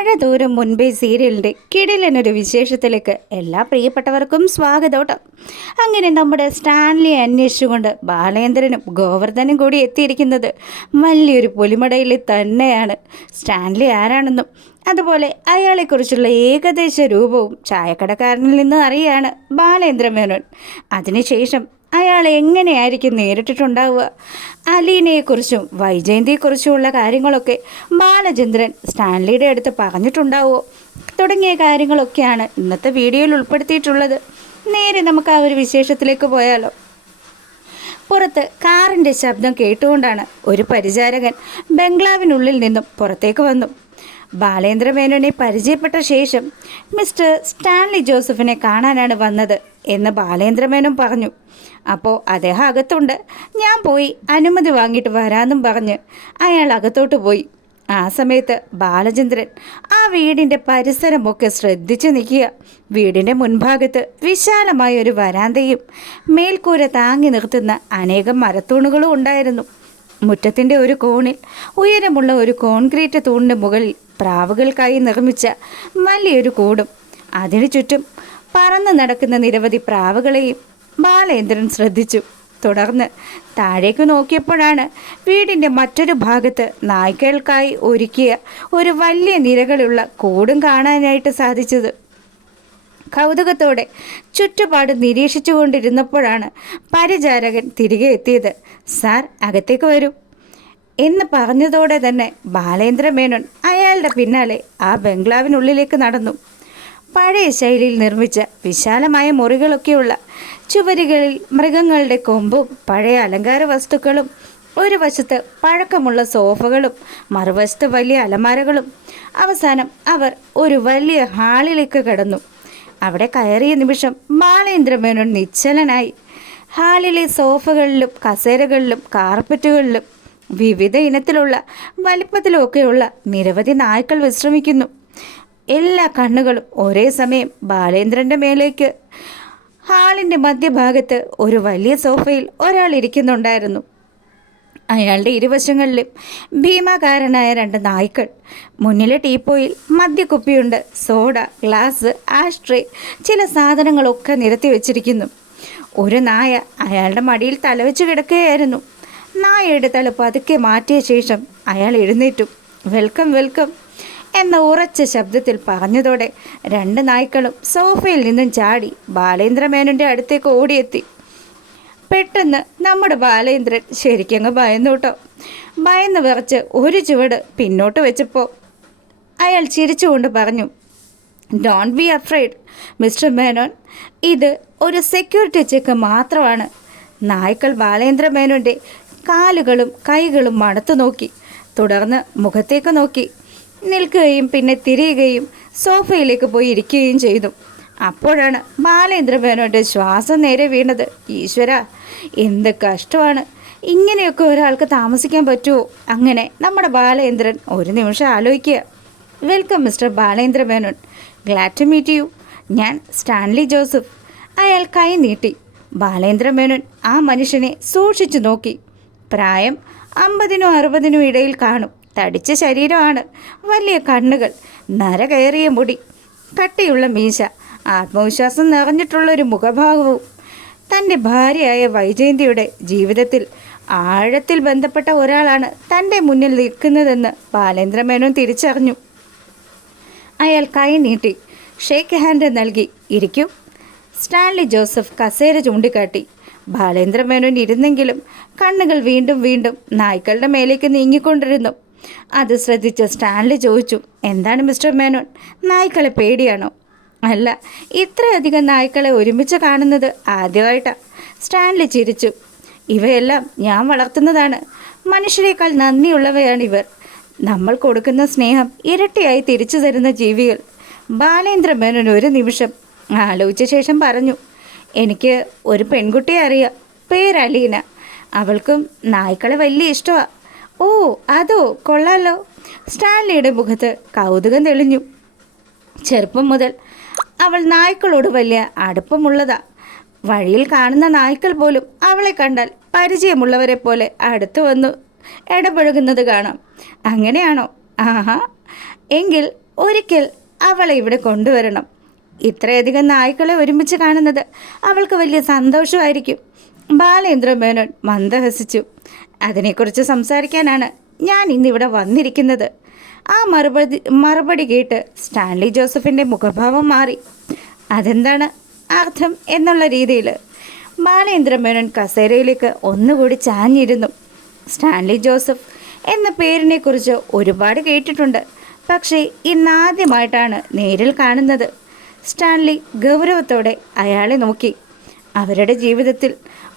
മഴ മുൻപേ സീരിയലിൻ്റെ കിടിലനൊരു വിശേഷത്തിലേക്ക് എല്ലാ പ്രിയപ്പെട്ടവർക്കും സ്വാഗതം. അങ്ങനെ നമ്മുടെ സ്റ്റാൻലിയെ അന്വേഷിച്ചുകൊണ്ട് ബാലേന്ദ്രനും ഗോവർദ്ധനും കൂടി എത്തിയിരിക്കുന്നത് വലിയൊരു പുലിമടയിൽ തന്നെയാണ്. സ്റ്റാൻലി ആരാണെന്നും അതുപോലെ അയാളെക്കുറിച്ചുള്ള ഏകദേശ രൂപവും ചായക്കടക്കാരനിൽ നിന്ന് അറിയാണ് ബാലേന്ദ്രമേനോൻ. അതിനുശേഷം അയാൾ എങ്ങനെയായിരിക്കും നേരിട്ടിട്ടുണ്ടാവുക, അലീനയെക്കുറിച്ചും വൈജയന്തിയെക്കുറിച്ചുമുള്ള കാര്യങ്ങളൊക്കെ ബാലചന്ദ്രൻ സ്റ്റാൻലിയുടെ അടുത്ത് പറഞ്ഞിട്ടുണ്ടാവുമോ തുടങ്ങിയ കാര്യങ്ങളൊക്കെയാണ് ഇന്നത്തെ വീഡിയോയിൽ ഉൾപ്പെടുത്തിയിട്ടുള്ളത്. നേരെ നമുക്ക് ആ ഒരു വിശേഷത്തിലേക്ക് പോയാലോ. പുറത്ത് കാറിൻ്റെ ശബ്ദം കേട്ടുകൊണ്ടാണ് ഒരു പരിചാരകൻ ബംഗ്ലാവിനുള്ളിൽ നിന്നും പുറത്തേക്ക് വന്നു. ബാലേന്ദ്രമേനോനെ പരിചയപ്പെട്ട ശേഷം മിസ്റ്റർ സ്റ്റാൻലി ജോസഫിനെ കാണാനാണ് വന്നത് എന്ന് ബാലേന്ദ്രമേനോൻ പറഞ്ഞു. അപ്പോൾ അദ്ദേഹം അകത്തുണ്ട്, ഞാൻ പോയി അനുമതി വാങ്ങിയിട്ട് വരാമെന്നും പറഞ്ഞ് അയാൾ അകത്തോട്ട് പോയി. ആ സമയത്ത് ബാലചന്ദ്രൻ ആ വീടിൻ്റെ പരിസരമൊക്കെ ശ്രദ്ധിച്ചു നിൽക്കുക. വീടിൻ്റെ മുൻഭാഗത്ത് വിശാലമായ ഒരു വരാന്തയും മേൽക്കൂര താങ്ങി നിർത്തുന്ന അനേകം മരത്തൂണുകളും ഉണ്ടായിരുന്നു. മുറ്റത്തിൻ്റെ ഒരു കോണിൽ ഉയരമുള്ള ഒരു കോൺക്രീറ്റ് തൂണിന് മുകളിൽ പ്രാവുകൾക്കായി നിർമ്മിച്ച വലിയൊരു കൂടും അതിനു ചുറ്റും പറന്ന് നടക്കുന്ന നിരവധി പ്രാവുകളെയും ബാലേന്ദ്രൻ ശ്രദ്ധിച്ചു. തുടർന്ന് താഴേക്ക് നോക്കിയപ്പോഴാണ് വീടിൻ്റെ മറ്റൊരു ഭാഗത്ത് നായ്ക്കൾക്കായി ഒരുക്കിയ ഒരു വലിയ നിരകളുള്ള കൂടും കാണാനായിട്ട് സാധിച്ചത്. കൗതുകത്തോടെ ചുറ്റുപാട് നിരീക്ഷിച്ചു കൊണ്ടിരുന്നപ്പോഴാണ് പരിചാരകൻ തിരികെ എത്തിയത്. സാർ, അകത്തേക്ക് വരൂ എന്ന് പറഞ്ഞതോടെ തന്നെ ബാലേന്ദ്രമേനോൻ അയാളുടെ പിന്നാലെ ആ ബംഗ്ലാവിനുള്ളിലേക്ക് നടന്നു. പഴയ ശൈലിയിൽ നിർമ്മിച്ച വിശാലമായ മുറികളൊക്കെയുള്ള ചുവരുകളിൽ മൃഗങ്ങളുടെ കൊമ്പും പഴയ അലങ്കാര വസ്തുക്കളും, ഒരു വശത്ത് പഴക്കമുള്ള സോഫകളും മറുവശത്ത് വലിയ അലമാരകളും. അവസാനം അവർ ഒരു വലിയ ഹാളിലേക്ക് കടന്നു. അവിടെ കയറിയ നിമിഷം ബാലേന്ദ്രമേനോൻ നിശ്ചലനായി. ഹാളിലെ സോഫകളിലും കസേരകളിലും കാർപ്പറ്റുകളിലും വിവിധ ഇനത്തിലുള്ള വലിപ്പത്തിലുമൊക്കെയുള്ള നിരവധി നായ്ക്കൾ വിശ്രമിക്കുന്നു. എല്ലാ കണ്ണുകളും ഒരേ സമയം ബാലേന്ദ്രൻ്റെ മേലേക്ക്. ഹാളിൻ്റെ മധ്യഭാഗത്ത് ഒരു വലിയ സോഫയിൽ ഒരാൾ ഇരിക്കുന്നുണ്ടായിരുന്നു. അയാളുടെ ഇരുവശങ്ങളിലും ഭീമാകാരനായ 2 നായ്ക്കൾ. മുന്നിലെ ടീപ്പോയിൽ മദ്യക്കുപ്പിയുണ്ട്, സോഡ, ഗ്ലാസ്, ആഷ്ട്രേ, ചില സാധനങ്ങളൊക്കെ നിരത്തി വെച്ചിരിക്കുന്നു. ഒരു നായ അയാളുടെ മടിയിൽ തലവെച്ച് കിടക്കുകയായിരുന്നു. നായയുടെ തല പതുക്കെ മാറ്റിയ ശേഷം അയാൾ എഴുന്നേറ്റു. വെൽക്കം വെൽക്കം എന്ന ഉറച്ച ശബ്ദത്തിൽ പറഞ്ഞതോടെ 2 നായ്ക്കളും സോഫയിൽ നിന്നും ചാടി ബാലേന്ദ്രമേനോൻ്റെ അടുത്തേക്ക് ഓടിയെത്തി. പെട്ടെന്ന് നമ്മുടെ ബാലേന്ദ്രൻ ശരിക്കങ്ങ് ഭയന്നു കേട്ടോ. ഭയന്ന് വിറച്ച് ഒരു ചുവട് പിന്നോട്ട് വെച്ചപ്പോൾ അയാൾ ചിരിച്ചുകൊണ്ട് പറഞ്ഞു, don't be afraid mister Menon, ഇത് ഒരു സെക്യൂരിറ്റി ചെക്ക് മാത്രമാണ്. നായ്ക്കൾ ബാലേന്ദ്രമേനോൻ്റെ കാലുകളും കൈകളും മണത്തു നോക്കി. തുടർന്ന് മുഖത്തേക്ക് നോക്കി നിൽക്കുകയും പിന്നെ തിരിയുകയും സോഫയിലേക്ക് പോയി ഇരിക്കുകയും ചെയ്തു. അപ്പോഴാണ് ബാലേന്ദ്രമേനോൻ്റെ ശ്വാസം നേരെ വീണത്. ഈശ്വര, എന്ത് കഷ്ടമാണ്! ഇങ്ങനെയൊക്കെ ഒരാൾക്ക് താമസിക്കാൻ പറ്റുമോ? അങ്ങനെ നമ്മുടെ ബാലേന്ദ്രൻ ഒരു നിമിഷം ആലോചിക്കുക. Welcome mister Balendramenon, glad to meet you. ഞാൻ സ്റ്റാൻലി ജോസഫ്. അയാൾ കൈ നീട്ടി. ബാലേന്ദ്രമേനോൻ ആ മനുഷ്യനെ സൂക്ഷിച്ചു നോക്കി. പ്രായം 50-നും 60-നും ഇടയിൽ കാണും. തടിച്ച ശരീരമാണ്, വലിയ കണ്ണുകൾ, നര കയറിയ മുടി, കട്ടിയുള്ള മീശ, ആത്മവിശ്വാസം നിറഞ്ഞിട്ടുള്ളൊരു മുഖഭാവവും. തൻ്റെ ഭാര്യയായ വൈജയന്തിയുടെ ജീവിതത്തിൽ ആഴത്തിൽ ബന്ധപ്പെട്ട ഒരാളാണ് തൻ്റെ മുന്നിൽ നിൽക്കുന്നതെന്ന് ബാലേന്ദ്രമേനോൻ തിരിച്ചറിഞ്ഞു. അയാൾ കൈ നീട്ടി ഷേക്ക് ഹാൻഡ് നൽകി. ഇരിക്കൂ. സ്റ്റാൻലി ജോസഫ് കസേര ചൂണ്ടിക്കാട്ടി. ബാലേന്ദ്രമേനോൻ ഇരുന്നെങ്കിലും കണ്ണുകൾ വീണ്ടും വീണ്ടും നായ്ക്കളുടെ മേലേക്ക് നീങ്ങിക്കൊണ്ടിരുന്നു. അത് ശ്രദ്ധിച്ച സ്റ്റാൻലി ചോദിച്ചു, എന്താണ് മിസ്റ്റർ മേനോൻ, നായ്ക്കളെ പേടിയാണോ? അല്ല, ഇത്രയധികം നായ്ക്കളെ ഒരുമിച്ച് കാണുന്നത് ആദ്യമായിട്ടാണ്. സ്റ്റാൻലി ചിരിച്ചു. ഇവയെല്ലാം ഞാൻ വളർത്തുന്നതാണ്. മനുഷ്യരെക്കാൾ നന്ദിയുള്ളവയാണിവർ. നമ്മൾ കൊടുക്കുന്ന സ്നേഹം ഇരട്ടിയായി തിരിച്ചു തരുന്ന ജീവികൾ. ബാലേന്ദ്രമേനോൻ ഒരു നിമിഷം ആലോചിച്ച ശേഷം പറഞ്ഞു, എനിക്ക് ഒരു പെൺകുട്ടിയെ അറിയാം, പേര് അലീന. അവൾക്കും നായ്ക്കളെ വലിയ ഇഷ്ടമാണ്. ഓ, അതോ, കൊള്ളാലോ. സ്റ്റാൻലിയുടെ മുഖത്ത് കൗതുകം തെളിഞ്ഞു. ചെറുപ്പം മുതൽ അവൾ നായ്ക്കളോട് വലിയ അടുപ്പമുള്ളതാ. വഴിയിൽ കാണുന്ന നായ്ക്കൾ പോലും അവളെ കണ്ടാൽ പരിചയമുള്ളവരെ പോലെ അടുത്തു വന്നു ഇടപഴകുന്നത് കാണാം. അങ്ങനെയാണോ? ആഹാ, എങ്കിൽ ഒരിക്കൽ അവളെ ഇവിടെ കൊണ്ടുവരണം. ഇത്രയധികം നായ്ക്കളെ ഒരുമിച്ച് കാണുന്നത് അവൾക്ക് വലിയ സന്തോഷമായിരിക്കും. ബാലേന്ദ്ര മേനോൻ മന്ദഹസിച്ചു. അതിനെക്കുറിച്ച് സംസാരിക്കാനാണ് ഞാൻ ഇന്നിവിടെ വന്നിരിക്കുന്നത്. ആ മറുപടി കേട്ട് സ്റ്റാൻലി ജോസഫിൻ്റെ മുഖഭാവം മാറി. അതെന്താണ് അർത്ഥം എന്നുള്ള രീതിയിൽ ബാലേന്ദ്ര മേനോൻ കസേരയിലേക്ക് ഒന്നുകൂടി ചാഞ്ഞിരുന്നു. സ്റ്റാൻലി ജോസഫ് എന്ന പേരിനെക്കുറിച്ച് ഒരുപാട് കേട്ടിട്ടുണ്ട്, പക്ഷേ ഇന്നാദ്യമായിട്ടാണ് നേരിൽ കാണുന്നത്. സ്റ്റാൻലി ഗൗരവത്തോടെ അയാളെ നോക്കി. അവരുടെ ജീവിതത്തിൽ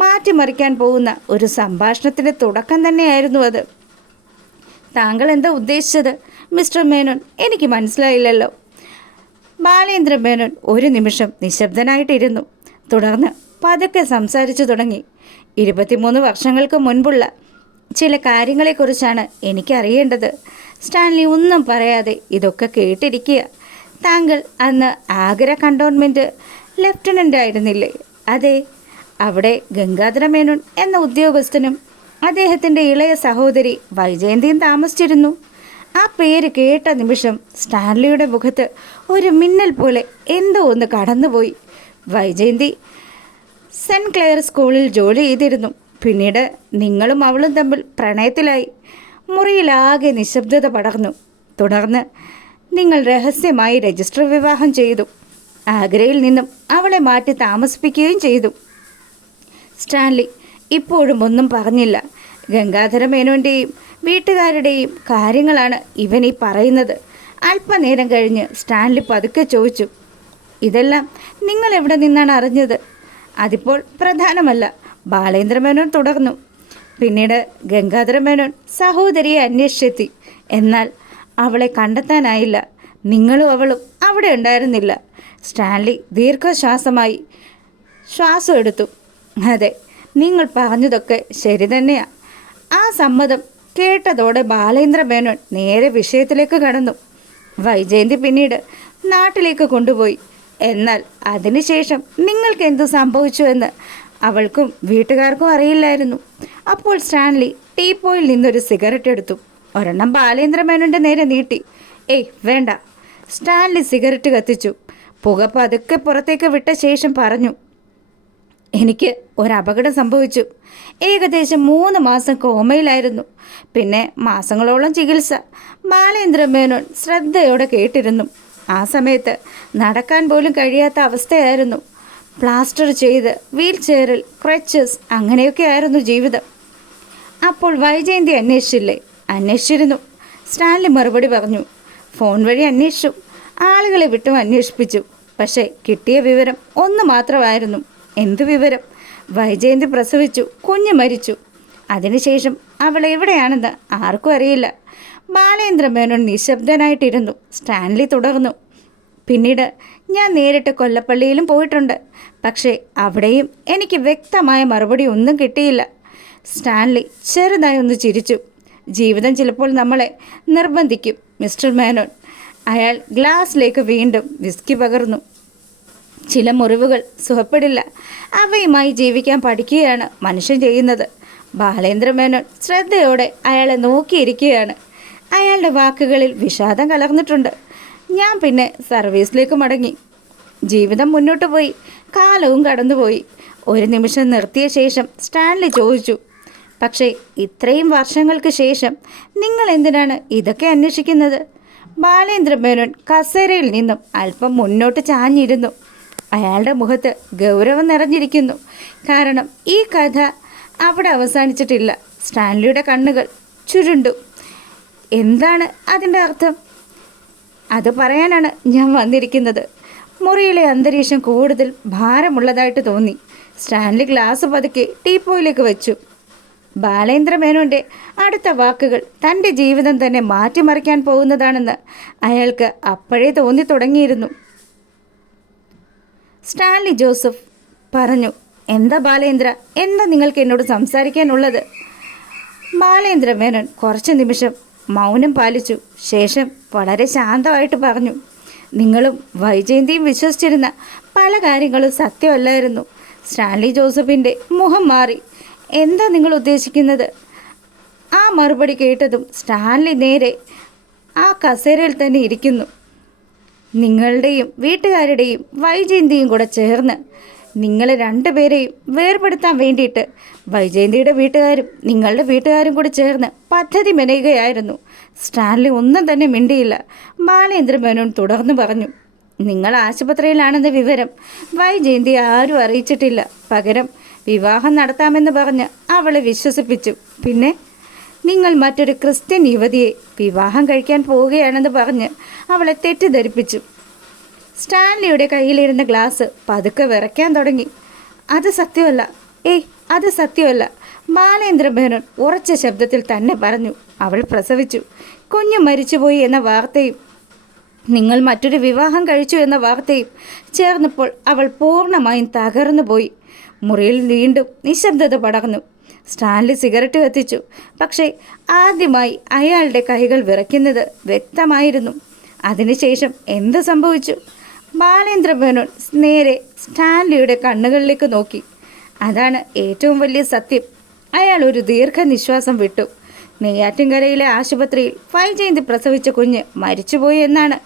മാറ്റിമറിക്കാൻ പോകുന്ന ഒരു സംഭാഷണത്തിൻ്റെ തുടക്കം തന്നെയായിരുന്നു അത്. താങ്കൾ എന്താ ഉദ്ദേശിച്ചത് മിസ്റ്റർ മേനോൻ? എനിക്ക് മനസ്സിലായില്ലല്ലോ. ബാലേന്ദ്ര മേനോൻ ഒരു നിമിഷം നിശബ്ദനായിട്ടിരുന്നു. തുടർന്ന് പതുക്കെ സംസാരിച്ചു തുടങ്ങി. 23 വർഷങ്ങൾക്ക് മുൻപുള്ള ചില കാര്യങ്ങളെക്കുറിച്ചാണ് എനിക്കറിയേണ്ടത്. സ്റ്റാൻലി ഒന്നും പറയാതെ ഇതൊക്കെ കേട്ടിരിക്കുക. താങ്കൾ അന്ന് ആഗ്ര കണ്ടോൺമെൻറ്റ് ലെഫ്റ്റനൻ്റ് ആയിരുന്നില്ലേ? അതെ. അവിടെ ഗംഗാധര മേനോൻ എന്ന ഉദ്യോഗസ്ഥനും അദ്ദേഹത്തിൻ്റെ ഇളയ സഹോദരി വൈജയന്തിയും താമസിച്ചിരുന്നു. ആ പേര് കേട്ട നിമിഷം സ്റ്റാൻലിയുടെ മുഖത്ത് ഒരു മിന്നൽ പോലെ എന്തോ ഒന്ന് കടന്നുപോയി. വൈജയന്തി സെൻറ്റ് ക്ലെയർ സ്കൂളിൽ ജോലി ചെയ്തിരുന്നു. പിന്നീട് നിങ്ങളും അവളും തമ്മിൽ പ്രണയത്തിലായി. മുറിയിലാകെ നിശബ്ദത പടർന്നു. തുടർന്ന് നിങ്ങൾ രഹസ്യമായി രജിസ്റ്റർ വിവാഹം ചെയ്തു. ആഗ്രയിൽ നിന്നും അവളെ മാറ്റി താമസിപ്പിക്കുകയും ചെയ്തു. സ്റ്റാൻലി ഇപ്പോഴും ഒന്നും പറഞ്ഞില്ല. ഗംഗാധര മേനോൻ്റെയും വീട്ടുകാരുടെയും കാര്യങ്ങളാണ് ഇവൻ ഈ പറയുന്നത്. അല്പനേരം കഴിഞ്ഞ് സ്റ്റാൻലി പതുക്കെ ചോദിച്ചു, ഇതെല്ലാം നിങ്ങൾ എവിടെ നിന്നാണ് അറിഞ്ഞത്? അതിപ്പോൾ പ്രധാനമല്ല, ബാലേന്ദ്ര മേനോൻ തുടർന്നു. പിന്നീട് ഗംഗാധര മേനോൻ സഹോദരിയെ അന്വേഷിച്ചെത്തി. എന്നാൽ അവളെ കണ്ടെത്താനായില്ല. നിങ്ങളും അവളും അവിടെ ഉണ്ടായിരുന്നില്ല. സ്റ്റാൻലി ദീർഘശ്വാസമായി ശ്വാസം എടുത്തു. അതെ, നിങ്ങൾ പറഞ്ഞതൊക്കെ ശരി തന്നെയാണ്. ആ സമ്മതം കേട്ടതോടെ ബാലേന്ദ്ര മേനോൻ നേരെ വിഷയത്തിലേക്ക് കടന്നു. വൈജയന്തി പിന്നീട് നാട്ടിലേക്ക് കൊണ്ടുപോയി. എന്നാൽ അതിനുശേഷം നിങ്ങൾക്ക് എന്തു സംഭവിച്ചു എന്ന് അവൾക്കും വീട്ടുകാർക്കും അറിയില്ലായിരുന്നു. അപ്പോൾ സ്റ്റാൻലി ടീപ്പോയിൽ നിന്നൊരു സിഗരറ്റ് എടുത്തു. ഒരെണ്ണം ബാലേന്ദ്ര മേനോൻ്റെ നേരെ നീട്ടി. ഏയ് വേണ്ട. സ്റ്റാൻലി സിഗരറ്റ് കത്തിച്ചു. പുക പതുക്കെ പുറത്തേക്ക് വിട്ട ശേഷം പറഞ്ഞു, എനിക്ക് ഒരപകടം സംഭവിച്ചു. ഏകദേശം 3 മാസം കോമയിലായിരുന്നു. പിന്നെ മാസങ്ങളോളം ചികിത്സ. ബാലേന്ദ്ര മേനോൻ ശ്രദ്ധയോടെ കേട്ടിരുന്നു. ആ സമയത്ത് നടക്കാൻ പോലും കഴിയാത്ത അവസ്ഥയായിരുന്നു. പ്ലാസ്റ്റർ ചെയ്ത് വീൽ ചെയറിൽ, ക്രച്ചസ്, അങ്ങനെയൊക്കെ ആയിരുന്നു ജീവിതം. അപ്പോൾ വൈജയന്തി അന്വേഷിച്ചില്ലേ? അന്വേഷിച്ചിരുന്നു. സ്റ്റാൻലി മറുപടി പറഞ്ഞു. ഫോൺ വഴി അന്വേഷിച്ചു. ആളുകളെ വിട്ടും അന്വേഷിപ്പിച്ചു. പക്ഷേ കിട്ടിയ വിവരം ഒന്ന് മാത്രമായിരുന്നു. എന്തു വിവരം? വൈജയന്തി പ്രസവിച്ചു, കുഞ്ഞ് മരിച്ചു. അതിനുശേഷം അവൾ എവിടെയാണെന്ന് ആർക്കും അറിയില്ല. ബാലേന്ദ്ര മേനോൻ നിശബ്ദനായിട്ടിരുന്നു. സ്റ്റാൻലി തുടർന്നു. പിന്നീട് ഞാൻ നേരിട്ട് കൊല്ലപ്പള്ളിയിലും പോയിട്ടുണ്ട്. പക്ഷേ അവിടെയും എനിക്ക് വ്യക്തമായ മറുപടി ഒന്നും കിട്ടിയില്ല. സ്റ്റാൻലി ചെറുതായി ഒന്ന് ചിരിച്ചു. ജീവിതം ചിലപ്പോൾ നമ്മളെ നിർബന്ധിക്കും മിസ്റ്റർ മേനോൻ. അയാൾ ഗ്ലാസ്സിലേക്ക് വീണ്ടും വിസ്കി പകർന്നു. ചില മുറിവുകൾ സുഖപ്പെടില്ല. അവയുമായി ജീവിക്കാൻ പഠിക്കുകയാണ് മനുഷ്യൻ ചെയ്യുന്നത്. ബാലേന്ദ്ര മേനോൻ ശ്രദ്ധയോടെ അയാളെ നോക്കിയിരിക്കുകയാണ്. അയാളുടെ വാക്കുകളിൽ വിഷാദം കലർന്നിട്ടുണ്ട്. ഞാൻ പിന്നെ സർവീസിലേക്ക് മടങ്ങി. ജീവിതം മുന്നോട്ട് പോയി. കാലവും കടന്നുപോയി. ഒരു നിമിഷം നിർത്തിയ ശേഷം സ്റ്റാൻലി ചോദിച്ചു, പക്ഷേ ഇത്രയും വർഷങ്ങൾക്ക് ശേഷം നിങ്ങൾ എന്തിനാണ് ഇതൊക്കെ അന്വേഷിക്കുന്നത്? ബാലേന്ദ്ര മേനോൻ കസേരയിൽ നിന്നും അല്പം മുന്നോട്ട് ചാഞ്ഞിരുന്നു. അയാളുടെ മുഖത്ത് ഗൗരവം നിറഞ്ഞിരിക്കുന്നു. കാരണം ഈ കഥ അവിടെ അവസാനിച്ചിട്ടില്ല. സ്റ്റാൻലിയുടെ കണ്ണുകൾ ചുരുണ്ടു. എന്താണ് അതിൻ്റെ അർത്ഥം? അത് പറയാനാണ് ഞാൻ വന്നിരിക്കുന്നത്. മുറിയിലെ അന്തരീക്ഷം കൂടുതൽ ഭാരമുള്ളതായിട്ട് തോന്നി. സ്റ്റാൻലി ഗ്ലാസ് പതുക്കെ ടീപ്പോയിലേക്ക് വെച്ചു. ബാലേന്ദ്ര മേനോൻ്റെ അടുത്ത വാക്കുകൾ തൻ്റെ ജീവിതം തന്നെ മാറ്റിമറിക്കാൻ പോകുന്നതാണെന്ന് അയാൾക്ക് അപ്പോഴേ തോന്നി തുടങ്ങിയിരുന്നു. സ്റ്റാൻലി ജോസഫ് പറഞ്ഞു, എന്താ ബാലേന്ദ്ര, എന്താ നിങ്ങൾക്ക് എന്നോട് സംസാരിക്കാനുള്ളത്? ബാലേന്ദ്ര മേനോൻ കുറച്ച് നിമിഷം മൗനം പാലിച്ചു. ശേഷം വളരെ ശാന്തമായിട്ട് പറഞ്ഞു, നിങ്ങളും വൈജയന്തിയും വിശ്വസിച്ചിരുന്ന പല കാര്യങ്ങളും സത്യമല്ലായിരുന്നു. സ്റ്റാൻലി ജോസഫിൻ്റെ മുഖം മാറി. എന്താ നിങ്ങൾ ഉദ്ദേശിക്കുന്നത്? ആ മറുപടി കേട്ടതും സ്റ്റാൻലി നേരെ ആ കസേരയിൽ തന്നെ ഇരിക്കുന്നു. നിങ്ങളുടെയും വീട്ടുകാരുടെയും വൈജയന്തിയും കൂടെ ചേർന്ന് നിങ്ങളെ രണ്ടുപേരെയും വേർപെടുത്താൻ വേണ്ടിയിട്ട് വൈജയന്തിയുടെ വീട്ടുകാരും നിങ്ങളുടെ വീട്ടുകാരും കൂടി ചേർന്ന് പദ്ധതി മെനയുകയായിരുന്നു. സ്റ്റാൻലി ഒന്നും തന്നെ മിണ്ടിയില്ല. ബാലേന്ദ്ര മേനോൻ തുടർന്ന് പറഞ്ഞു, നിങ്ങൾ ആശുപത്രിയിലാണെന്ന വിവരം വൈജയന്തി ആരും അറിയിച്ചിട്ടില്ല. പകരം വിവാഹം നടത്താമെന്ന് പറഞ്ഞ് അവളെ വിശ്വസിപ്പിച്ചു. പിന്നെ നിങ്ങൾ മറ്റൊരു ക്രിസ്ത്യൻ യുവതിയെ വിവാഹം കഴിക്കാൻ പോവുകയാണെന്ന് പറഞ്ഞ് അവളെ തെറ്റിദ്ധരിപ്പിച്ചു. സ്റ്റാൻലിയുടെ കയ്യിലിരുന്ന ഗ്ലാസ് പതുക്കെ വിറയ്ക്കാൻ തുടങ്ങി. അത് സത്യമല്ല, അത് സത്യമല്ല, ബാലേന്ദ്ര മേനോൻ ഉറച്ച ശബ്ദത്തിൽ തന്നെ പറഞ്ഞു. അവൾ പ്രസവിച്ചു. കുഞ്ഞ് മരിച്ചുപോയി എന്ന വാർത്തയും നിങ്ങൾ മറ്റൊരു വിവാഹം കഴിച്ചു എന്ന വാർത്തയും ചേർന്നപ്പോൾ അവൾ പൂർണ്ണമായും തകർന്നു പോയി. മുറിയിൽ വീണ്ടും നിശബ്ദത പടർന്നു. സ്റ്റാൻലി സിഗരറ്റ് കത്തിച്ചു. പക്ഷേ ആദ്യമായി അയാളുടെ കൈകൾ വിറയ്ക്കുന്നത് വ്യക്തമായിരുന്നു. അതിനുശേഷം എന്ത് സംഭവിച്ചു? ബാലേന്ദ്ര മേനോൻ നേരെ സ്റ്റാൻലിയുടെ കണ്ണുകളിലേക്ക് നോക്കി. അതാണ് ഏറ്റവും വലിയ സത്യം. അയാൾ ഒരു ദീർഘനിശ്വാസം വിട്ടു. നെയ്യാറ്റിൻകരയിലെ ആശുപത്രിയിൽ വൈജയന്തി പ്രസവിച്ച കുഞ്ഞ് മരിച്ചുപോയി എന്നാണ്